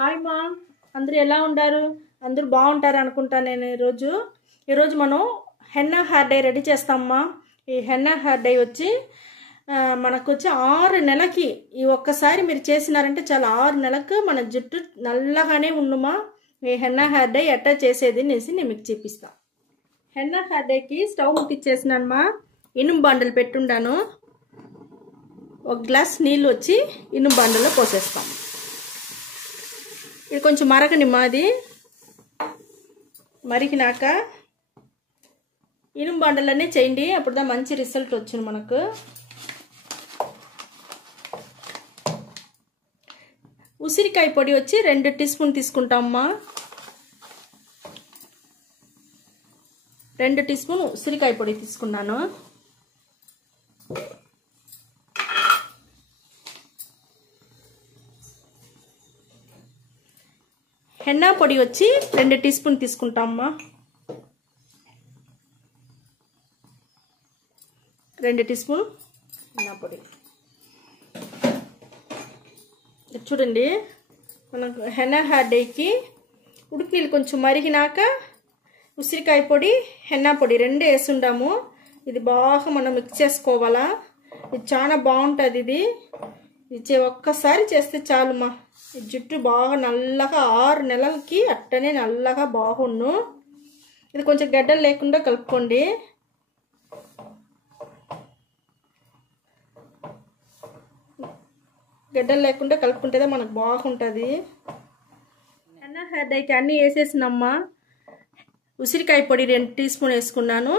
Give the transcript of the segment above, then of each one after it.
Hi మా, అందరూ ఎలా ఉంటారు? అందరూ బాగుంటారు అనుకుంటా. నేను ఈరోజు మనం హెన్నా హెయిర్ డై రెడీ చేస్తామమ్మా. ఈ హెన్నా హెయిర్ డై వచ్చి మనకు వచ్చి 6 నెలలకి ఈ ఒక్కసారి మీరు చేసినారంటే చాలా 6 నెలలకు మన జుట్టు నల్లగానే ఉండుమా. ఈ హెన్నా హెయిర్ డై ఎట్టా చేసేది అనేసి నేను మీకు చూపిస్తాను. హెన్నా హెయిర్ డైకి స్టవ్ ముట్టించేసినానమ్మా. ఇనుము బండలు పెట్టుండాను. 1 గ్లాస్ నీళ్ళు వచ్చి ఇనుము బండలో పోసేస్తాం. ఇది కొంచెం మరగనిమ్మా. అది మరిగినాక ఇనుము బండలన్నీ చేయండి, అప్పుడుదా మంచి రిజల్ట్ వచ్చింది మనకు. ఉసిరికాయ పొడి వచ్చి 2 టీ స్పూన్ తీసుకుంటామమ్మా. 2 టీ స్పూన్ ఉసిరికాయ పొడి తీసుకున్నాను. హెన్నా పొడి వచ్చి 2 టీ స్పూన్ తీసుకుంటామమ్మా. 2 టీ స్పూన్ హెన్నా పొడి. చూడండి, మనకు హెన్నా హెయిర్ డైకి ఉడికి నీళ్ళు కొంచెం మరిగినాక ఉసిరికాయ పొడి హెన్నా పొడి 2 వేసుండాము. ఇది బాగా మనం మిక్స్ చేసుకోవాలా. ఇది చాలా బాగుంటుంది. ఇది ఒక్కసారి చేస్తే చాలుమా. ఈ జుట్టు బాగా నల్లగా 6 నెలలకి అట్టనే నల్లగా బాగుండు. ఇది కొంచెం గడ్డలు లేకుండా కలుపుకోండి. గడ్డలు లేకుండా కలుపుకుంటేదే మనకు బాగుంటుంది. హెన్నా హెయిర్ డైకి అన్నీ వేసేసినమ్మా. ఉసిరికాయ పొడి 2 టీ స్పూన్ వేసుకున్నాను.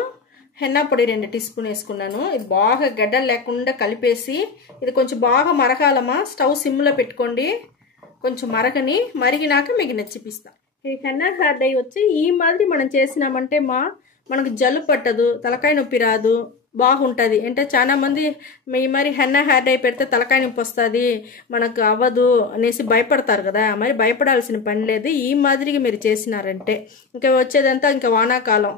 హెన్నా పొడి 2 టీ స్పూన్ వేసుకున్నాను. ఇది బాగా గడ్డలు లేకుండా కలిపేసి ఇది కొంచెం బాగా మరగాలమ్మా. స్టవ్ సిమ్లో పెట్టుకోండి. కొంచెం మరిగినాక మీకు నచ్చిపిస్తా. ఈ హెన్నా హెయిర్ డై వచ్చి ఈ మాదిరి మనం చేసినామంటే మనకు జలుబు పట్టదు, తలకాయ నొప్పి రాదు, బాగుంటుంది. అంటే చాలా మంది మరి హెన్నా హెయిర్ డై పెడితే తలకాయ నొప్పి వస్తుంది, మనకు అవ్వదు అనేసి భయపడతారు కదా. మరి భయపడాల్సిన పని లేదు. ఈ మాదిరిగా మీరు చేసినారంటే ఇంకా వచ్చేదంతా ఇంకా వానాకాలం,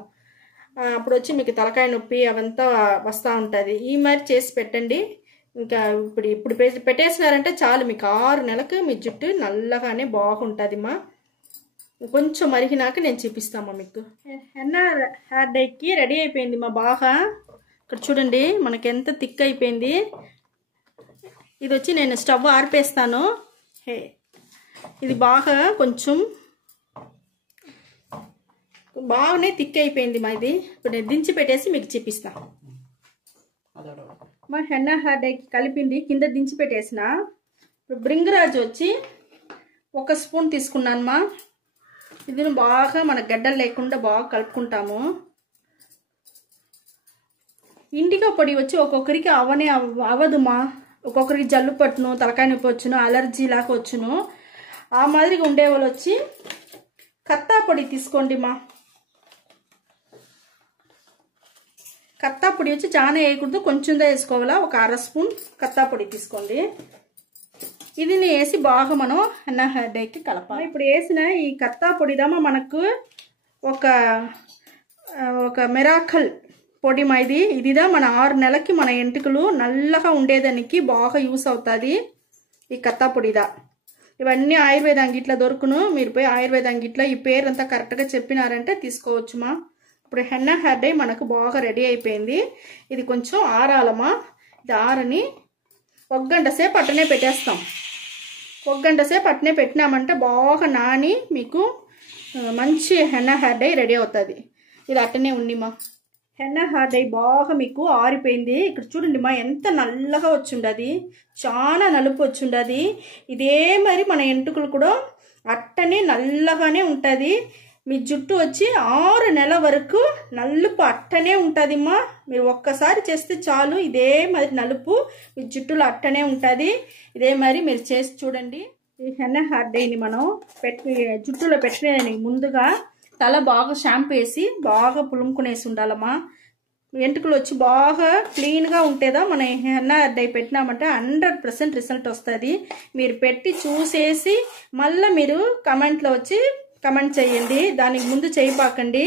అప్పుడు వచ్చి మీకు తలకాయ నొప్పి అవంతా వస్తూ ఉంటుంది. ఈ మరి చేసి పెట్టండి. ఇంకా ఇప్పుడు పెట్టేసినారంటే చాలు, మీకు 6 నెలలకు మీ జుట్టు నల్లగానే బాగుంటుందిమ్మా. కొంచెం మరిగినాక నేను చూపిస్తామా మీకు. హెన్నా హెయిర్ డైకి రెడీ అయిపోయింది మా బాగా. ఇక్కడ చూడండి మనకి ఎంత థిక్ అయిపోయింది. ఇది వచ్చి నేను స్టవ్ ఆర్పేస్తాను. ఇది బాగా కొంచెం బాగానే థిక్ అయిపోయింది మా. ఇది ఇప్పుడు నేను దించి పెట్టేసి మీకు చూపిస్తాను. మా హెన్నా హెయిర్ డైకి కలిపింది కింద దించి పెట్టేసిన. ఇప్పుడు బ్రింగరాజ్ వచ్చి 1 స్పూన్ తీసుకున్నానమ్మా. ఇది బాగా మన గడ్డలు లేకుండా బాగా కలుపుకుంటాము. ఇండిగో పొడి వచ్చి ఒక్కొక్కరికి అవ్వదుమా. ఒక్కొక్కరికి జల్లు పట్టును, తలకాయ నొప్పి వచ్చును, అలర్జీ లాగా వచ్చును. ఆ మాదిరిగా ఉండేవాళ్ళు వచ్చి కత్తా పొడి తీసుకోండి మా. కత్తా పొడి వచ్చి చాలా వేయకూడదు, కొంచెందా వేసుకోవాలా. 1/2 స్పూన్ కత్తా పొడి తీసుకోండి. ఇది వేసి బాగా మనం హెన్నా హెయిర్ డైకి కలపాలి. ఇప్పుడు వేసిన ఈ కత్తా పొడిదామా మనకు ఒక మిరాకల్ పొడి మా. ఇదిదా మన 6 నెలలకి మన ఎంటుకలు నల్లగా ఉండేదానికి బాగా యూస్ అవుతుంది ఈ కత్తా పొడిదా. ఇవన్నీ ఆయుర్వేద అంగిట్లో దొరుకును. మీరు పోయి ఆయుర్వేద అంగిట్లో ఈ పేరు అంతా కరెక్ట్గా చెప్పినారంటే తీసుకోవచ్చుమా. ఇప్పుడు హెన్నా హెయిర్ డై మనకు బాగా రెడీ అయిపోయింది. ఇది కొంచెం ఆరాలమ్మా. ఇది ఆరని 1 గంట సేపు అట్టనే పెట్టేస్తాం. 1 గంట సేపు అట్టనే పెట్టినామంటే బాగా నాని మీకు మంచి హెన్నా హెయిర్ డై రెడీ అవుతుంది. ఇది అట్టనే ఉండిమా. హెన్నా హెయిర్ డై బాగా మీకు ఆరిపోయింది. ఇక్కడ చూడండి మా, ఎంత నల్లగా వచ్చిండది, చాలా నలుపు వచ్చిండది. ఇదే మరి మన ఎంటుకలు కూడా అట్టనే నల్లగానే ఉంటుంది. మీ జుట్టు వచ్చి 6 నెలల వరకు నలుపు అట్టనే ఉంటుందిమ్మా. మీరు ఒక్కసారి చేస్తే చాలు, ఇదే మరి నలుపు మీ జుట్టులో అట్టనే ఉంటుంది. ఇదే మరి మీరు చేసి చూడండి. ఈ హెన్నా హెయిర్ డైని మనం జుట్టులో పెట్టిన ముందుగా తల బాగా షాంపూ వేసి బాగా పులుముకునేసి ఉండాలమ్మా. వెంట్రుకలు వచ్చి బాగా క్లీన్గా ఉంటేదా మన హెన్నా హెయిర్ డై పెట్టినామంటే 100% రిజల్ట్ వస్తుంది. మీరు పెట్టి చూసేసి మళ్ళీ మీరు కమెంట్లో వచ్చి కమెంట్ చేయండి. దానికి ముందు చేయపాకండి.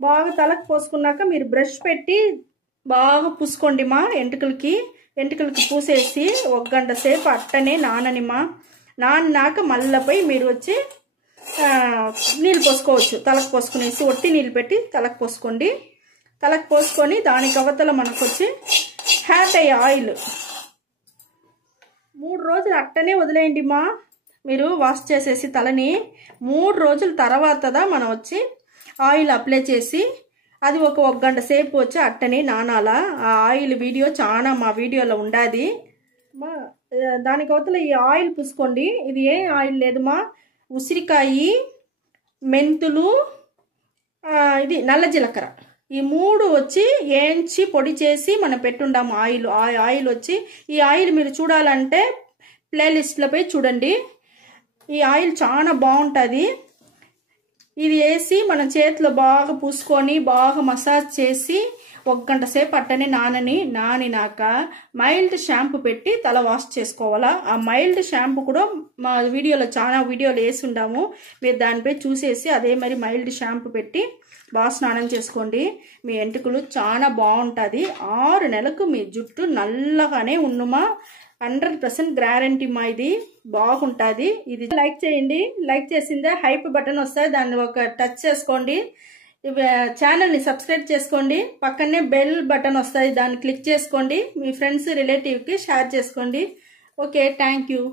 బాగా తలకు పోసుకున్నాక మీరు బ్రష్ పెట్టి బాగా పూసుకోండి మా. ఎంటుకలకి పూసేసి 1 గంట సేపు అట్టనే నాననిమా. నాన్నాక మళ్ళపై మీరు వచ్చి నీళ్ళు పోసుకోవచ్చు. తలకు పోసుకునేసి ఒట్టి నీళ్ళు పెట్టి తలకు పోసుకోండి. తలకు పోసుకొని దానికి అవతల మనకు వచ్చి హ్యాట్ అయ్యే ఆయిల్ 3 రోజులు అట్టనే వదిలేయండి మా. మీరు వాష్ చేసేసి తలని 3 రోజుల తర్వాతదా మనం వచ్చి ఆయిల్ అప్లై చేసి అది ఒక గంట సేపు వచ్చి అట్టనే నానాల. ఆ ఆయిల్ వీడియో చాలా మా వీడియోలో ఉండాది. దానికి అవతల ఈ ఆయిల్ పూసుకోండి. ఇది ఏ ఆయిల్ లేదు మా, ఉసిరికాయ, మెంతులు, ఇది నల్ల జీలకర్ర, ఈ 3 వచ్చి ఏంచి పొడి చేసి మనం పెట్టుండాము ఆయిల్. ఆ ఆయిల్ వచ్చి ఈ ఆయిల్ మీరు చూడాలంటే ప్లేలిస్ట్లో పోయి చూడండి. ఈ ఆయిల్ చాలా బాగుంటుంది. ఇది వేసి మన చేతిలో బాగా పూసుకొని బాగా మసాజ్ చేసి 1 గంట సేపు అట్టనే నానినాక మైల్డ్ షాంపూ పెట్టి తల వాష్ చేసుకోవాలా. ఆ మైల్డ్ షాంపూ కూడా మా వీడియోలో చాలా వీడియోలు వేసి ఉండాము, మీరు దానిపై చూసేసి అదే మరి మైల్డ్ షాంపూ పెట్టి బాగా స్నానం చేసుకోండి. మీ ఎంటుకలు చాలా బాగుంటుంది. 6 నెలలకు మీ జుట్టు నల్లగానే ఉన్నమా. 100% గ్యారంటీ మా. ఇది బాగుంటుంది. ఇది లైక్ చేయండి. లైక్ చేసిందే హైప్ బటన్ వస్తుంది, దాన్ని ఒక టచ్ చేసుకోండి. ఛానల్ని సబ్స్క్రైబ్ చేసుకోండి. పక్కనే బెల్ బటన్ వస్తుంది, దాన్ని క్లిక్ చేసుకోండి. మీ ఫ్రెండ్స్ రిలేటివ్కి షేర్ చేసుకోండి. Okay, thank you.